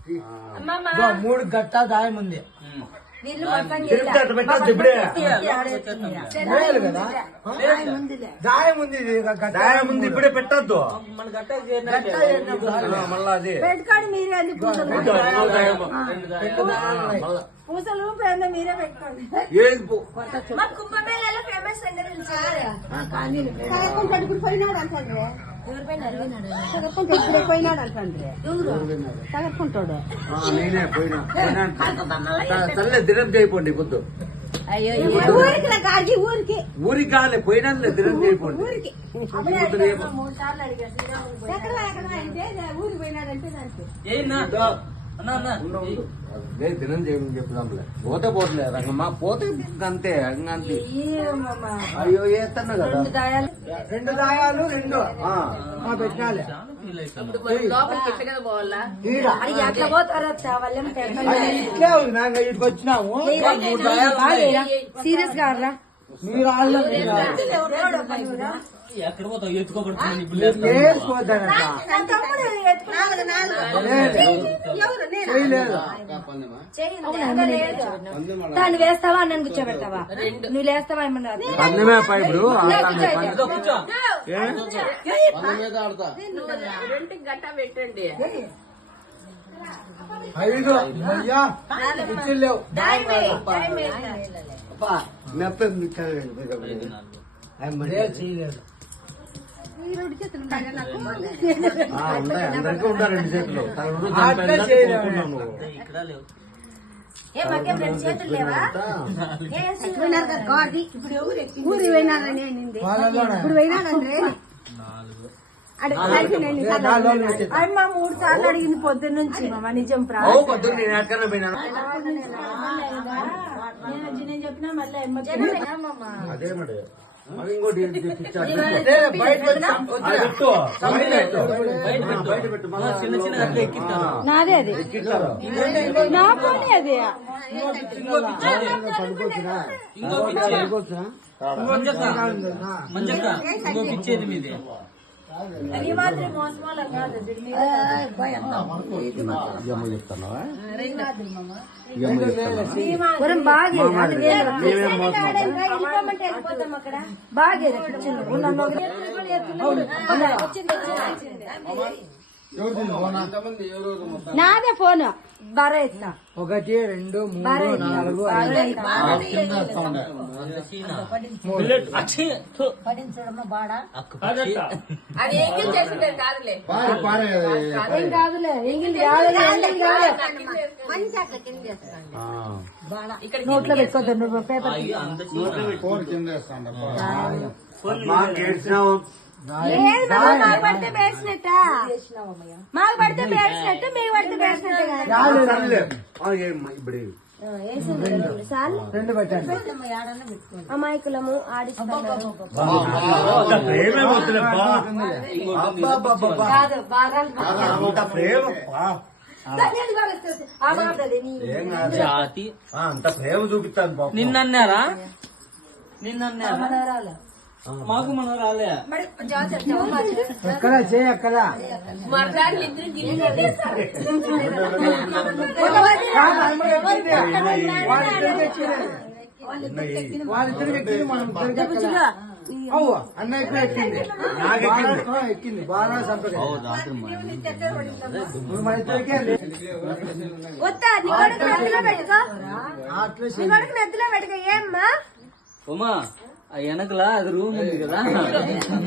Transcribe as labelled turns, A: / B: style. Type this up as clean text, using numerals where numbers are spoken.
A: మూడు గట్ట దాయం ఉంది దాయం ఉంది ఇప్పుడే పెట్టద్దు మళ్ళా అది
B: పెట్టుకోండి మీరే పూసలు మీరే పెట్టుకోండి మా కుంభమేళలో ఫేమస్ ఇప్పుడు పోయినాడు అంటాడు ఇప్పుడు పోయినాడు అంటాడు తగట్టుకుంటాడు
C: నేనే పోయినా సర్లే దినం చేయపోండి పొద్దు ఊరికి కాలే పోయినా దినం చేయపోండి
B: ఊరికి పోయినాడంటే
C: దినం చేయమని చెప్తాంలే పోతే పోట్లే రంగమ్మ పోతే అంతే అంతే అయ్యో ఏతన్నా కదా
A: రెండు దాయాలు రెండు పెట్టాలి
B: ఎట్లా పోతారో
A: ఇట్లే ఉంది ఇటుకు వచ్చినాము
B: సీరియస్ గా
A: మీరు
D: ఎక్కడ పోతావు ఎత్తుకోబడుతుంది
B: దాన్ని వేస్తావా అన్నని కూర్చోబెడతావా నువ్వు లేస్తావా ఏమన్నా
C: ఇప్పుడు
E: గంట పెట్టండి
A: 5 అయ్యా ఇచ్చిలేవు చేయలేదు
C: అందరికీ ఉంటారు 2 చేతులు
B: ఊరి పోయినారని ఇప్పుడు పోయినాడంటే అమ్మ 3 సార్లు అడిగింది పొద్దున్న నుంచి నిజం నేను చెప్పినా మళ్ళీ
C: అదే మరి ఇంకోటి
B: నాదే అది నా పోనీ అది
D: ఇచ్చేది మీదే
B: అది మాత్రం మోసం వాళ్ళ కాదు బాగా నాదే ఫోన్ బాగా ఇస్తా
A: 1 2 3 4
B: నోట్లో పెట్టుకోద్దు పేపర్ మాకు పడితే పేసినట్ట మాకు పడితే పేసినట్టు మీకు పడితే పేసినట్టు అమాయకులము ఆడిస్తున్నారు
C: అంత ప్రేమ చూపిస్తాను
D: నిన్నన్నారా మాకు మనం రాలే
A: ఎక్కడ ఎక్కడ వాళ్ళిద్దరికి ఎక్కింది మనం అన్న ఎక్కడ ఎక్కింది ఎక్కింది బాగా సంతోషం మన ఇద్దరికే
B: నెత్తిలో పెట్టుకో ఏమ్మా
D: ఉమా వెనకలా అది రూమ్ ఉంది కదా